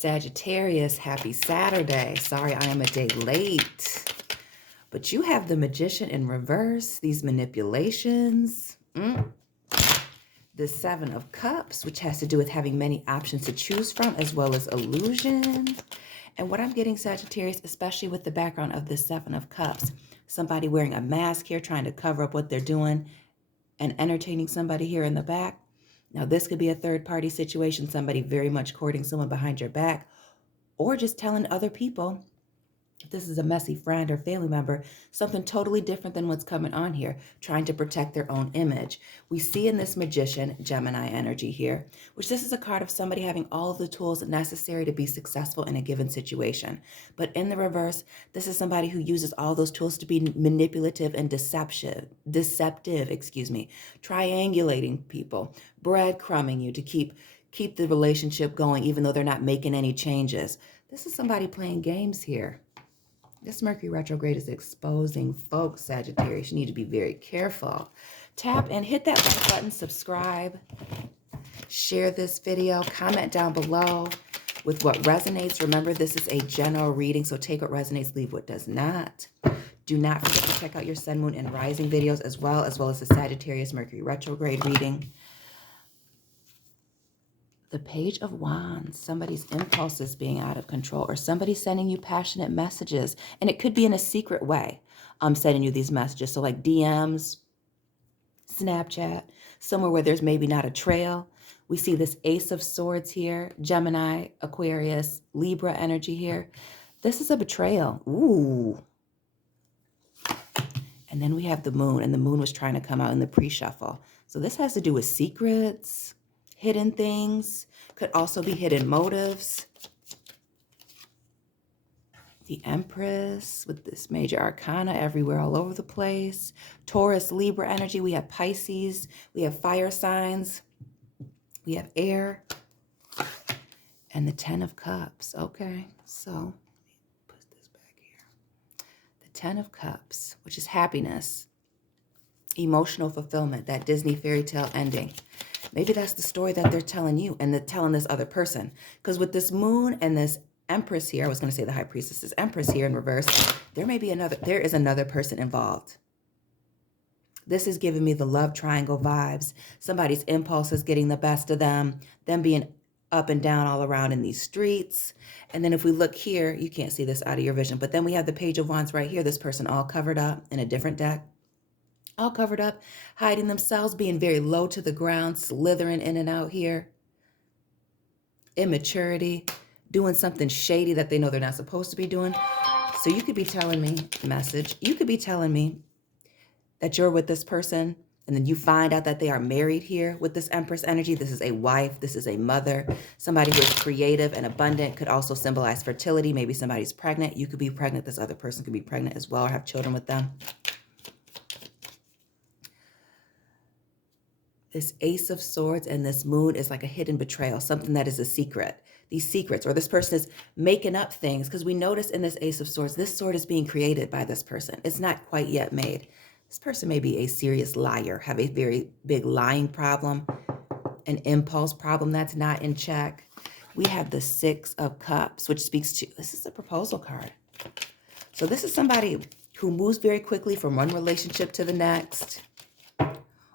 Sagittarius, happy Saturday. Sorry, I am a day late. But you have the Magician in reverse, these manipulations. The Seven of Cups, which has to do with having many options to choose from, as well as illusion. And what I'm getting, Sagittarius, especially with the background of the Seven of Cups, somebody wearing a mask here, trying to cover up what they're doing and entertaining somebody here in the back. Now, this could be a third-party situation, somebody very much courting someone behind your back, or just telling other people, if this is a messy friend or family member, something totally different than what's coming on here, trying to protect their own image. We see in this Magician, Gemini energy here, which this is a card of somebody having all of the tools necessary to be successful in a given situation. But in the reverse, this is somebody who uses all those tools to be manipulative and deceptive, triangulating people, breadcrumbing you to keep the relationship going, even though they're not making any changes. This is somebody playing games here. This Mercury retrograde is exposing folks, Sagittarius. You need to be very careful. Tap and hit that like button, subscribe, share this video, comment down below with what resonates. Remember, this is a general reading, so take what resonates, leave what does not. Do not forget to check out your Sun, Moon, and Rising videos as well as the Sagittarius Mercury retrograde reading. The Page of Wands, somebody's impulses being out of control, or somebody sending you passionate messages. And it could be in a secret way. I'm sending you these messages. So like DMs, Snapchat, somewhere where there's maybe not a trail. We see this Ace of Swords here, Gemini, Aquarius, Libra energy here. This is a betrayal. Ooh. And then we have the Moon, and the Moon was trying to come out in the pre-shuffle. So this has to do with secrets, hidden things, could also be hidden motives. The Empress with this major arcana everywhere, all over the place. Taurus, Libra energy. We have Pisces. We have fire signs. We have air. And the Ten of Cups. Okay, so let me put this back here. The Ten of Cups, which is happiness, emotional fulfillment, that Disney fairy tale ending. Maybe that's the story that they're telling you and they're telling this other person. Because with this Moon and this Empress here, I was going to say the High Priestess, this Empress here in reverse, there is another person involved. This is giving me the love triangle vibes. Somebody's impulse is getting the best of them being up and down all around in these streets. And then if we look here, you can't see this out of your vision, but then we have the Page of Wands right here, this person all covered up in a different deck. All covered up, hiding themselves, being very low to the ground, slithering in and out here. Immaturity, doing something shady that they know they're not supposed to be doing. So you could be telling me, you could be telling me that you're with this person, and then you find out that they are married here with this Empress energy. This is a wife, this is a mother, somebody who is creative and abundant, could also symbolize fertility. Maybe somebody's pregnant. You could be pregnant. This other person could be pregnant as well or have children with them. This Ace of Swords and this Moon is like a hidden betrayal, something that is a secret. These secrets, or this person is making up things, because we notice in this Ace of Swords, this sword is being created by this person. It's not quite yet made. This person may be a serious liar, have a very big lying problem, an impulse problem that's not in check. We have the Six of Cups, which speaks to, this is a proposal card. So this is somebody who moves very quickly from one relationship to the next,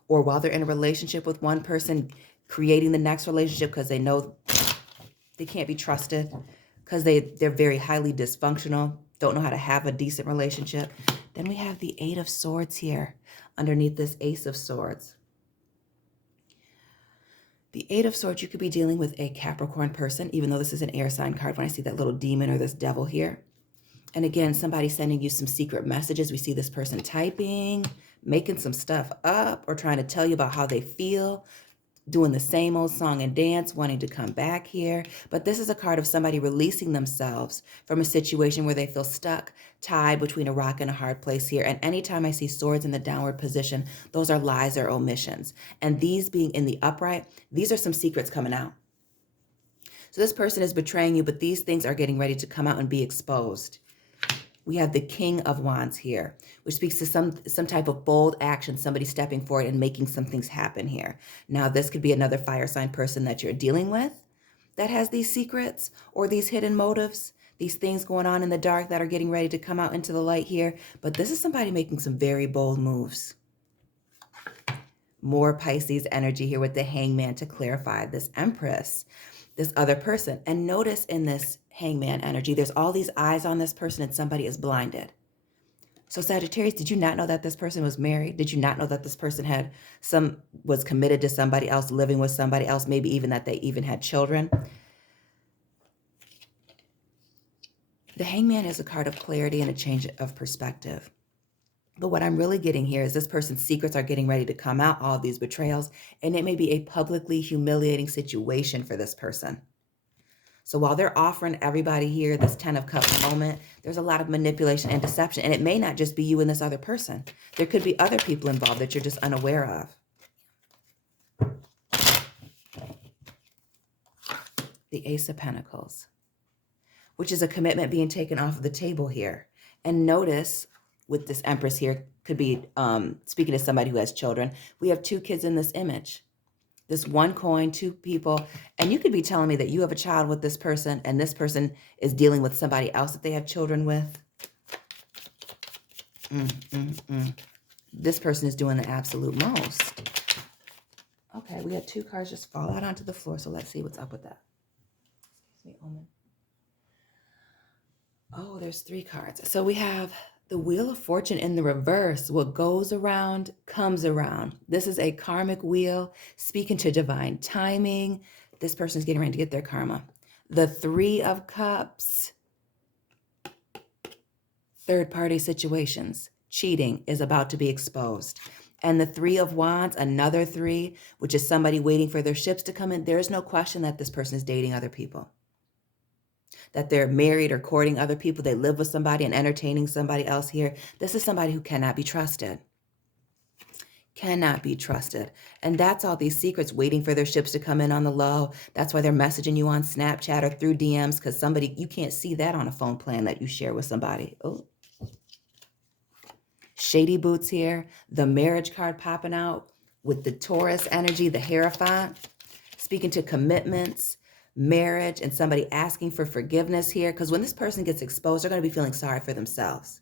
or while they're in a relationship with one person, creating the next relationship because they know they can't be trusted, because they're very highly dysfunctional, don't know how to have a decent relationship. Then we have the Eight of Swords here underneath this Ace of Swords. The Eight of Swords, you could be dealing with a Capricorn person, even though this is an air sign card when I see that little demon or this devil here. And again, somebody sending you some secret messages. We see this person typing, making some stuff up, or trying to tell you about how they feel, doing the same old song and dance, wanting to come back here. But this is a card of somebody releasing themselves from a situation where they feel stuck, tied between a rock and a hard place here. And anytime I see swords in the downward position, those are lies or omissions. And these being in the upright, these are some secrets coming out. So this person is betraying you, but these things are getting ready to come out and be exposed. We have the King of Wands here, which speaks to some type of bold action, somebody stepping forward and making some things happen here. Now, this could be another fire sign person that you're dealing with. that has these secrets or these hidden motives, these things going on in the dark that are getting ready to come out into the light here. But this is somebody making some very bold moves. More Pisces energy here with the Hangman to clarify this Empress, this other person. And notice in this Hangman energy, there's all these eyes on this person and somebody is blinded. So Sagittarius, did you not know that this person was married? Did you not know that this person was committed to somebody else, living with somebody else, maybe even that they even had children? The Hangman is a card of clarity and a change of perspective. But what I'm really getting here is this person's secrets are getting ready to come out, all of these betrayals, and it may be a publicly humiliating situation for this person. So while they're offering everybody here this 10 of Cups moment, there's a lot of manipulation and deception. And it may not just be you and this other person. There could be other people involved that you're just unaware of. The Ace of Pentacles, which is a commitment being taken off of the table here. And notice with this Empress here, could be speaking to somebody who has children. We have 2 kids in this image. This 1 coin, 2 people. And you could be telling me that you have a child with this person and this person is dealing with somebody else that they have children with. This person is doing the absolute most. Okay, we had 2 cards just fall out onto the floor. So let's see what's up with that. Excuse me, Omen. Oh, there's 3 cards. So we have the Wheel of Fortune in the reverse. What goes around comes around. This is a karmic wheel speaking to divine timing. This person's getting ready to get their karma. The 3 of Cups. Third-party situations. Cheating is about to be exposed. And the 3 of Wands, another 3, which is somebody waiting for their ships to come in. There's no question that this person is dating other people, that they're married or courting other people. They live with somebody and entertaining somebody else here. This is somebody who cannot be trusted. Cannot be trusted. And that's all these secrets waiting for their ships to come in on the low. That's why they're messaging you on Snapchat or through DMs, because you can't see that on a phone plan that you share with somebody. Oh. Shady boots here. The marriage card popping out with the Taurus energy, the Hierophant, speaking to commitments, marriage, and somebody asking for forgiveness here. Because when this person gets exposed, they're going to be feeling sorry for themselves.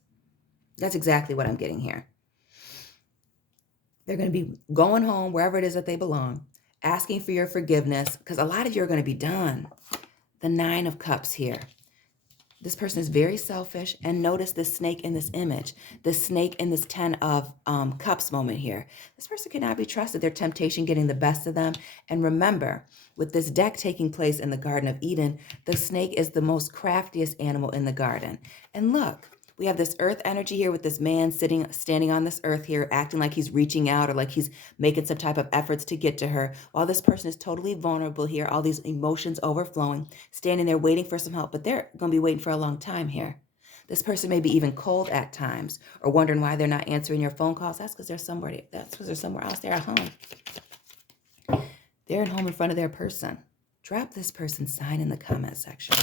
That's exactly what I'm getting here. They're going to be going home, wherever it is that they belong, asking for your forgiveness, because a lot of you are going to be done. The 9 of Cups here. This person is very selfish. And notice this snake in this image. The snake in this 10 of Cups moment here. This person cannot be trusted. Their temptation getting the best of them. And remember, with this deck taking place in the Garden of Eden, the snake is the most craftiest animal in the garden. And look, we have this earth energy here with this man standing on this earth here, acting like he's reaching out or like he's making some type of efforts to get to her, while this person is totally vulnerable here, all these emotions overflowing, standing there waiting for some help, but they're going to be waiting for a long time here. This person may be even cold at times or wondering why they're not answering your phone calls. That's because they're somewhere else. They're at home. They're at home in front of their person. Drop this person's sign in the comment section.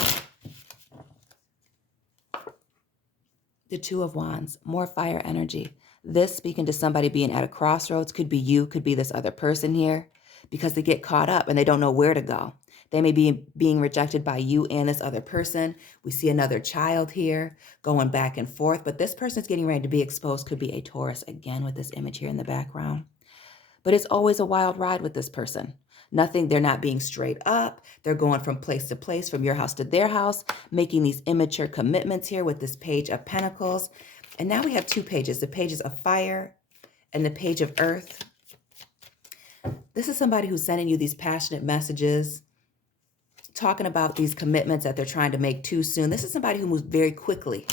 The 2 of Wands, more fire energy. This speaking to somebody being at a crossroads, could be you, could be this other person here, because they get caught up and they don't know where to go. They may be being rejected by you and this other person. We see another child here going back and forth, but this person's getting ready to be exposed. Could be a Taurus, again with this image here in the background. But it's always a wild ride with this person. They're not being straight up. They're going from place to place, from your house to their house, making these immature commitments here with this Page of Pentacles. And now we have 2 pages, the pages of fire and the Page of Earth. This is somebody who's sending you these passionate messages, talking about these commitments that they're trying to make too soon. This is somebody who moves very quickly,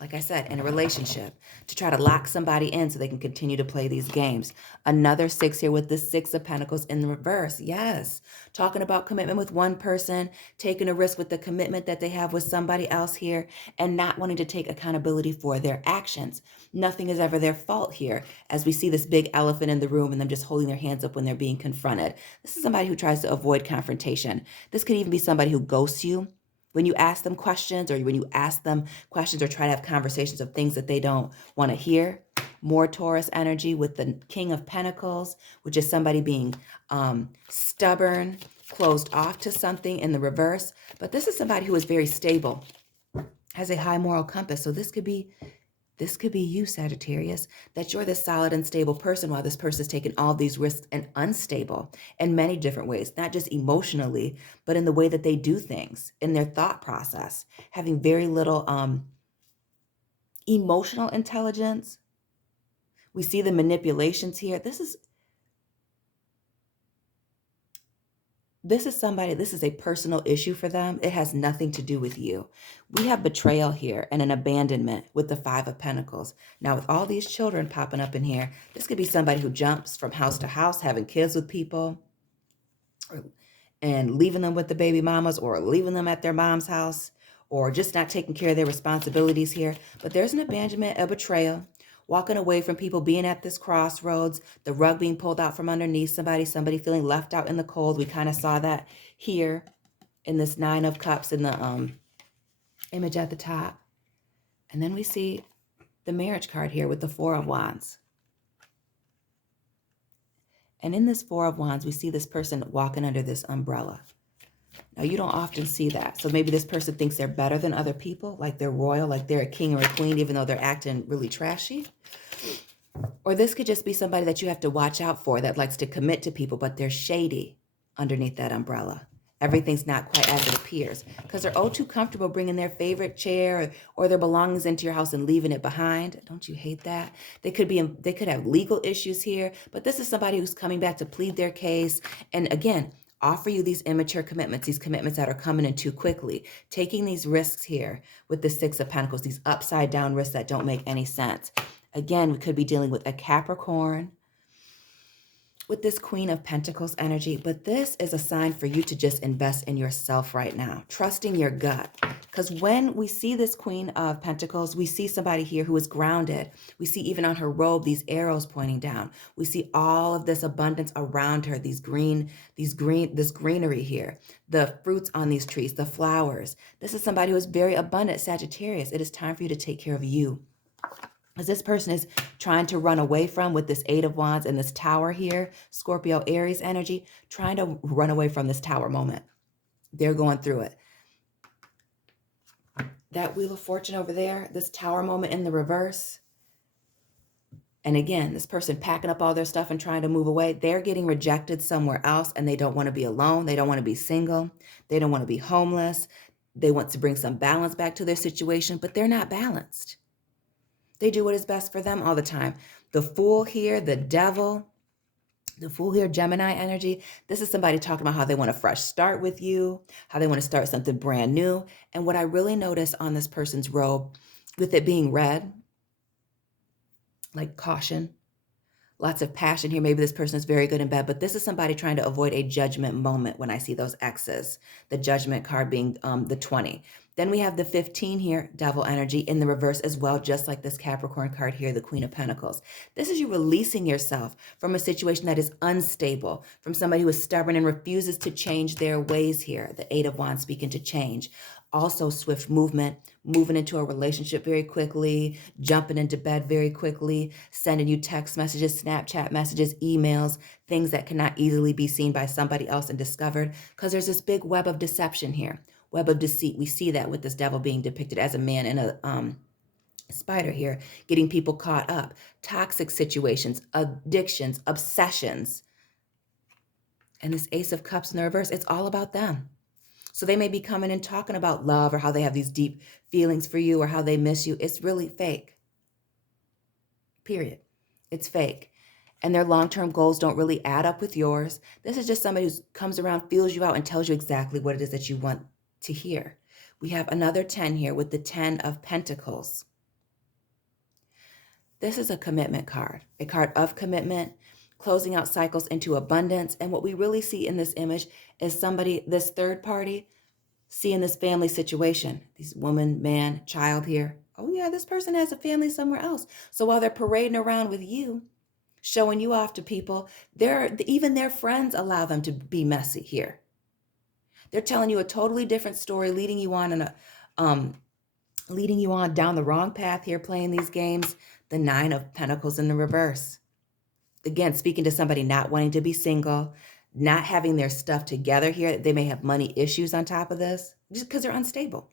like I said, in a relationship, to try to lock somebody in so they can continue to play these games. Another 6 here with the 6 of Pentacles in the reverse. Yes, talking about commitment with one person, taking a risk with the commitment that they have with somebody else here, and not wanting to take accountability for their actions. Nothing is ever their fault here, as we see this big elephant in the room and them just holding their hands up when they're being confronted. This is somebody who tries to avoid confrontation. This could even be somebody who ghosts you when you ask them questions, or when you ask them questions or try to have conversations of things that they don't want to hear. More Taurus energy with the King of Pentacles, which is somebody being stubborn, closed off to something in the reverse. But this is somebody who is very stable, has a high moral compass. So this could be you, Sagittarius, that you're this solid and stable person while this person is taking all these risks and unstable in many different ways, not just emotionally, but in the way that they do things, in their thought process, having very little emotional intelligence. We see the manipulations here. This is somebody, this is a personal issue for them. It has nothing to do with you. We have betrayal here and an abandonment with the Five of Pentacles. Now, with all these children popping up in here, this could be somebody who jumps from house to house, having kids with people, and leaving them with the baby mamas, or leaving them at their mom's house, or just not taking care of their responsibilities here. But there's an abandonment, a betrayal, walking away from people, being at this crossroads, the rug being pulled out from underneath somebody feeling left out in the cold. We kind of saw that here in this Nine of Cups in the image at the top. And then we see the marriage card here with the Four of Wands. And in this Four of Wands, we see this person walking under this umbrella. Now, you don't often see that. So maybe this person thinks they're better than other people, like they're royal, like they're a king or a queen, even though they're acting really trashy. Or this could just be somebody that you have to watch out for that likes to commit to people, but they're shady underneath that umbrella. Everything's not quite as it appears because they're too comfortable bringing their favorite chair or their belongings into your house and leaving it behind. Don't you hate that? They could have legal issues here, but this is somebody who's coming back to plead their case. And again, offer you these immature commitments, these commitments that are coming in too quickly, taking these risks here with the Six of Pentacles, these upside down risks that don't make any sense. Again, we could be dealing with a Capricorn with this Queen of Pentacles energy, but this is a sign for you to just invest in yourself right now, trusting your gut. Because when we see this Queen of Pentacles, we see somebody here who is grounded. We see even on her robe, these arrows pointing down. We see all of this abundance around her, this greenery here, the fruits on these trees, the flowers. This is somebody who is very abundant, Sagittarius. It is time for you to take care of you. As this person is trying to run away from with this Eight of Wands and this Tower here, Scorpio, Aries energy, trying to run away from this Tower moment. They're going through it. That Wheel of Fortune over there, this Tower moment in the reverse. And again, this person packing up all their stuff and trying to move away. They're getting rejected somewhere else and they don't want to be alone. They don't want to be single. They don't want to be homeless. They want to bring some balance back to their situation, but they're not balanced. They do what is best for them all the time. The Fool here, the Devil, the Fool here, Gemini energy. This is somebody talking about how they want a fresh start with you, how they want to start something brand new. And what I really notice on this person's robe, with it being red, like caution, lots of passion here. Maybe this person is very good in bed, but this is somebody trying to avoid a judgment moment when I see those X's, the Judgment card being the 20. Then we have the 15 here, Devil energy in the reverse as well, just like this Capricorn card here, the Queen of Pentacles. This is you releasing yourself from a situation that is unstable, from somebody who is stubborn and refuses to change their ways here. The Eight of Wands speaking to change. Also swift movement, moving into a relationship very quickly, jumping into bed very quickly, sending you text messages, Snapchat messages, emails, things that cannot easily be seen by somebody else and discovered, because there's this big web of deception here, web of deceit. We see that with this Devil being depicted as a man in a spider here, getting people caught up, toxic situations, addictions, obsessions. And this Ace of Cups in the reverse, it's all about them. So they may be coming and talking about love or how they have these deep feelings for you or how they miss you. It's really fake. Period. It's fake. And their long-term goals don't really add up with yours. This is just somebody who comes around, feels you out, and tells you exactly what it is that you want to hear. We have another 10 here with the 10 of Pentacles. This is a commitment card, a card of commitment, closing out cycles into abundance. And what we really see in this image is somebody, this third party, seeing this family situation. These woman, man, child here. Oh yeah, this person has a family somewhere else. So while they're parading around with you, showing you off to people, even their friends allow them to be messy here. They're telling you a totally different story, leading you on down the wrong path here, playing these games. The Nine of Pentacles in the reverse. Again, speaking to somebody not wanting to be single, not having their stuff together here. They may have money issues on top of this just because they're unstable.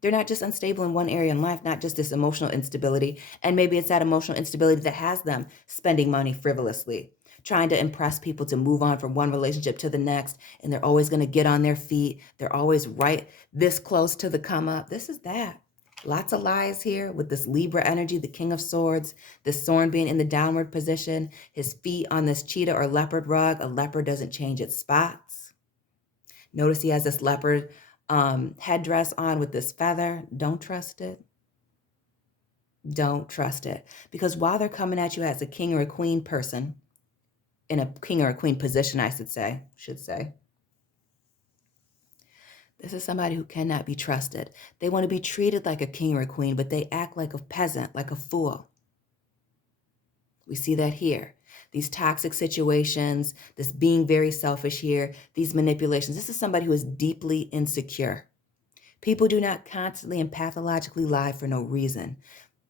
They're not just unstable in one area in life, not just this emotional instability. And maybe it's that emotional instability that has them spending money frivolously, trying to impress people to move on from one relationship to the next. And they're always going to get on their feet. They're always right this close to the come up. This is that. Lots of lies here with this Libra energy, the King of Swords, this Thorn being in the downward position, his feet on this cheetah or leopard rug. A leopard doesn't change its spots. Notice he has this leopard headdress on with this feather. Don't trust it. Don't trust it. Because while they're coming at you as a king or a queen person, in a king or a queen position, I should say, this is somebody who cannot be trusted. They want to be treated like a king or a queen, but they act like a peasant, like a fool. We see that here. These toxic situations, this being very selfish here, these manipulations. This is somebody who is deeply insecure. People do not constantly and pathologically lie for no reason.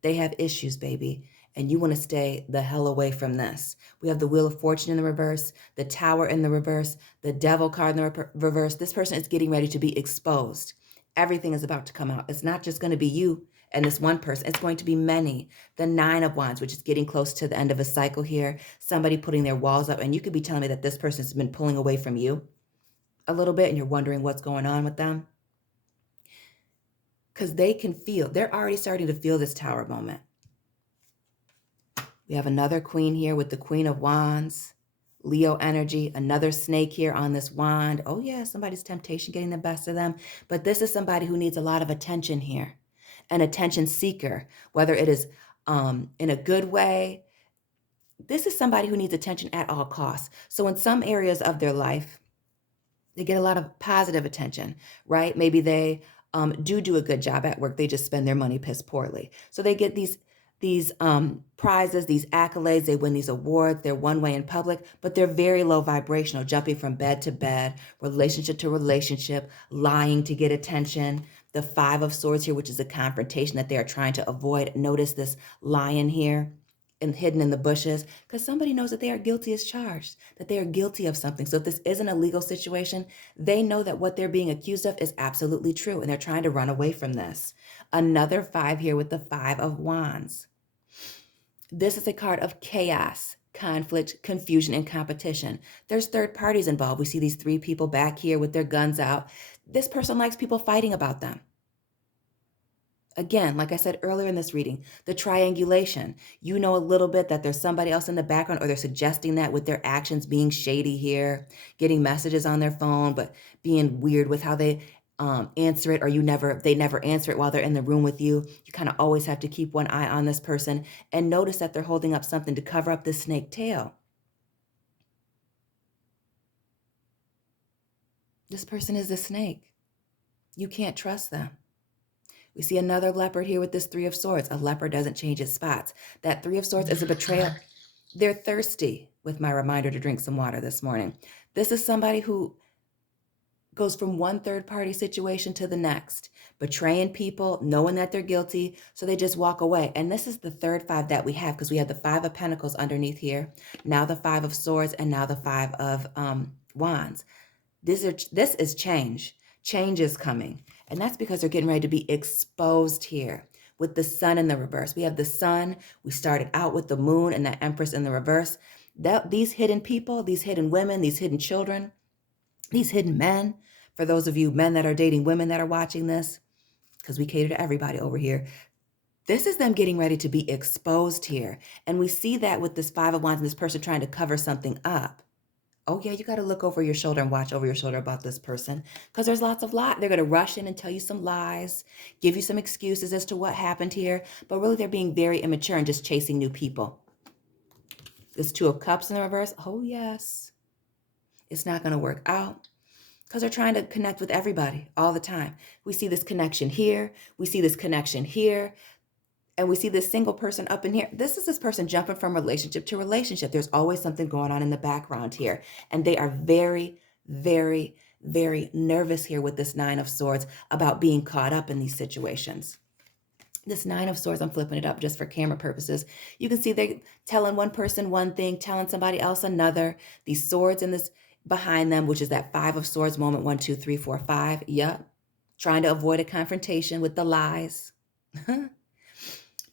They have issues, baby, and you want to stay the hell away from this. We have the Wheel of Fortune in the reverse, the Tower in the reverse, the Devil card in the reverse. This person is getting ready to be exposed. Everything is about to come out. It's not just going to be you and this one person. It's going to be many. The Nine of Wands, which is getting close to the end of a cycle here. Somebody putting their walls up, and you could be telling me that this person has been pulling away from you a little bit, and you're wondering what's going on with them. Because they can feel, they're already starting to feel this Tower moment. We have another queen here with the Queen of Wands, Leo energy, another snake here on this wand. Oh yeah, somebody's temptation getting the best of them. But this is somebody who needs a lot of attention here, an attention seeker, whether it is in a good way. This is somebody who needs attention at all costs. So in some areas of their life, they get a lot of positive attention, right? Maybe they do a good job at work. They just spend their money piss poorly. So they get these prizes, these accolades. They win these awards. They're one way in public, but they're very low vibrational, jumping from bed to bed, relationship to relationship, lying to get attention. The Five of Swords here, which is a confrontation that they are trying to avoid. Notice this lion here and hidden in the bushes, because somebody knows that they are guilty as charged, that they are guilty of something. So if this isn't a legal situation, they know that what they're being accused of is absolutely true, and they're trying to run away from this. Another five here with the Five of Wands. This is a card of chaos, conflict, confusion, and competition. There's third parties involved. We see these three people back here with their guns out. This person likes people fighting about them. Again, like I said earlier in this reading, the triangulation. You know a little bit that there's somebody else in the background, or they're suggesting that with their actions being shady here, getting messages on their phone, but being weird with how they answer it, or they never answer it while they're in the room with you. You kind of always have to keep one eye on this person and notice that they're holding up something to cover up this snake tail. This person is the snake. You can't trust them. We see another leopard here with this Three of Swords. A leopard doesn't change its spots. That Three of Swords is a betrayal. They're thirsty, with my reminder to drink some water this morning. This is somebody who goes from one third party situation to the next, betraying people, knowing that they're guilty, so they just walk away. And this is the third five that we have, because we have the Five of Pentacles underneath here, now the Five of Swords, and now the Five of Wands. This is change. Change is coming. And that's because they're getting ready to be exposed here with the Sun in the reverse. We have the Sun. We started out with the Moon and the Empress in the reverse. These hidden people, these hidden women, these hidden children, these hidden men, for those of you men that are dating women that are watching this, because we cater to everybody over here, this is them getting ready to be exposed here. And we see that with this Five of Wands and this person trying to cover something up. Oh yeah, you got to look over your shoulder and watch over your shoulder about this person, because there's lots of lies. They're going to rush in and tell you some lies, give you some excuses as to what happened here, but really they're being very immature and just chasing new people. This Two of Cups in the reverse. Oh yes, it's not going to work out, because they're trying to connect with everybody all the time. We see this connection here. We see this connection here. And we see this single person up in here. This is this person jumping from relationship to relationship. There's always something going on in the background here. And they are very, very, very nervous here with this Nine of Swords about being caught up in these situations. This Nine of Swords, I'm flipping it up just for camera purposes. You can see they're telling one person one thing, telling somebody else another. These swords in this behind them, which is that Five of Swords moment, 1, 2, 3, 4, 5. Yep. Trying to avoid a confrontation with the lies.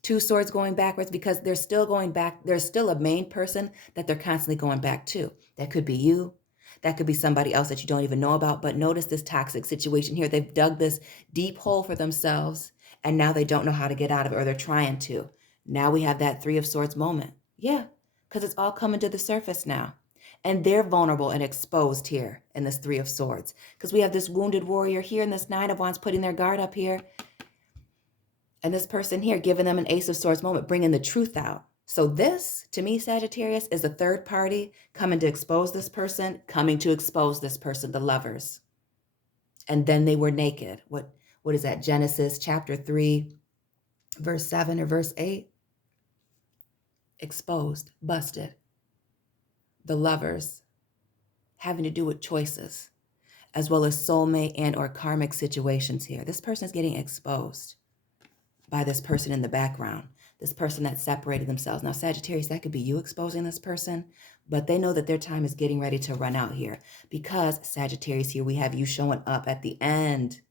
Two swords going backwards because they're still going back. There's still a main person that they're constantly going back to. That could be you. That could be somebody else that you don't even know about. But notice this toxic situation here. They've dug this deep hole for themselves, and now they don't know how to get out of it, or they're trying to. Now we have that Three of Swords moment. Yeah, because it's all coming to the surface now. And they're vulnerable and exposed here in this Three of Swords. Because we have this wounded warrior here and this Nine of Wands putting their guard up here. And this person here giving them an Ace of Swords moment, bringing the truth out. So this, to me, Sagittarius, is a third party coming to expose this person, the lovers. And then they were naked. What is that? Genesis chapter 3, verse 7 or verse 8? Exposed, busted. The lovers having to do with choices, as well as soulmate and or karmic situations here. This person is getting exposed by this person in the background, this person that separated themselves. Now, Sagittarius, that could be you exposing this person, but they know that their time is getting ready to run out here because, Sagittarius, here we have you showing up at the end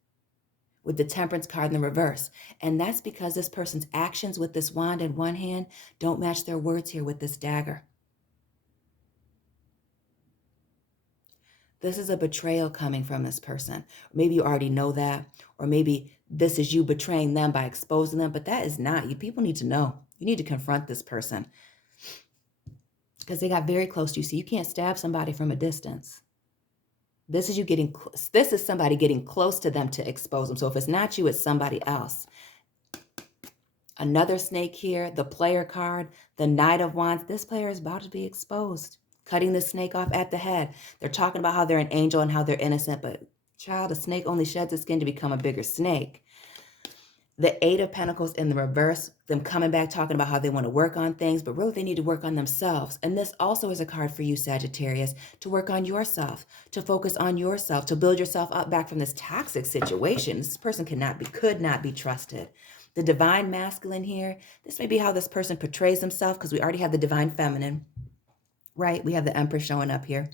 with the Temperance card in the reverse. And that's because this person's actions with this wand in one hand don't match their words here with this dagger. This is a betrayal coming from this person. Maybe you already know that, or maybe this is you betraying them by exposing them, but that is not you. People need to know. You need to confront this person because they got very close to you. So you can't stab somebody from a distance. This is somebody getting close to them to expose them. So if it's not you, it's somebody else. Another snake here, the player card, the Knight of Wands. This player is about to be exposed. Cutting the snake off at the head. They're talking about how they're an angel and how they're innocent, but child, a snake only sheds its skin to become a bigger snake. The Eight of Pentacles in the reverse, them coming back talking about how they want to work on things, but really they need to work on themselves. And this also is a card for you, Sagittarius, to work on yourself, to focus on yourself, to build yourself up back from this toxic situation. This person could not be trusted. The Divine Masculine here, this may be how this person portrays himself because we already have the Divine Feminine. Right? We have the Empress showing up here.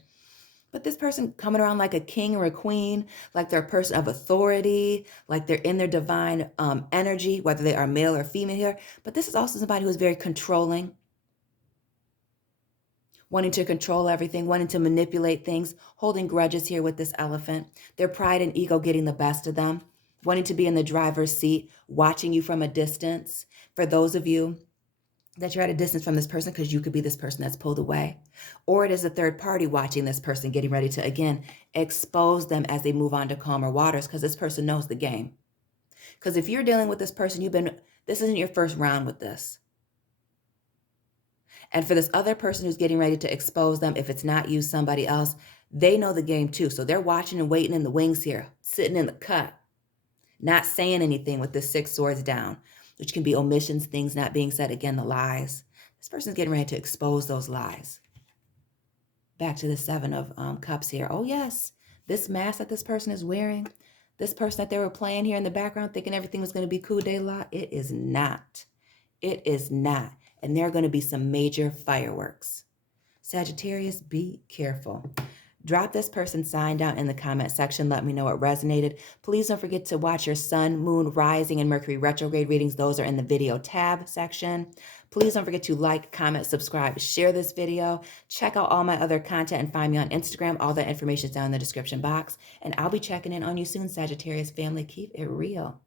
But this person coming around like a king or a queen, like they're a person of authority, like they're in their divine energy, whether they are male or female here. But this is also somebody who is very controlling, wanting to control everything, wanting to manipulate things, holding grudges here with this Elephant. Their pride and ego getting the best of them, wanting to be in the driver's seat, watching you from a distance. For those of you that you're at a distance from this person because you could be this person that's pulled away. Or it is a third party watching this person, getting ready to, again, expose them as they move on to calmer waters because this person knows the game. Because if you're dealing with this person, this isn't your first round with this. And for this other person who's getting ready to expose them, if it's not you, somebody else, they know the game too. So they're watching and waiting in the wings here, sitting in the cut, not saying anything with the Six Swords down, which can be omissions, things not being said, again, the lies. This person's getting ready to expose those lies. Back to the Seven of Cups here. Oh, yes, this mask that this person is wearing, this person that they were playing here in the background thinking everything was going to be coup de la, it is not. It is not. And there are going to be some major fireworks. Sagittarius, be careful. Drop this person's sign down in the comment section. Let me know what resonated. Please don't forget to watch your Sun, Moon, Rising, and Mercury retrograde readings. Those are in the video tab section. Please don't forget to like, comment, subscribe, share this video. Check out all my other content and find me on Instagram. All that information is down in the description box. And I'll be checking in on you soon, Sagittarius family. Keep it real.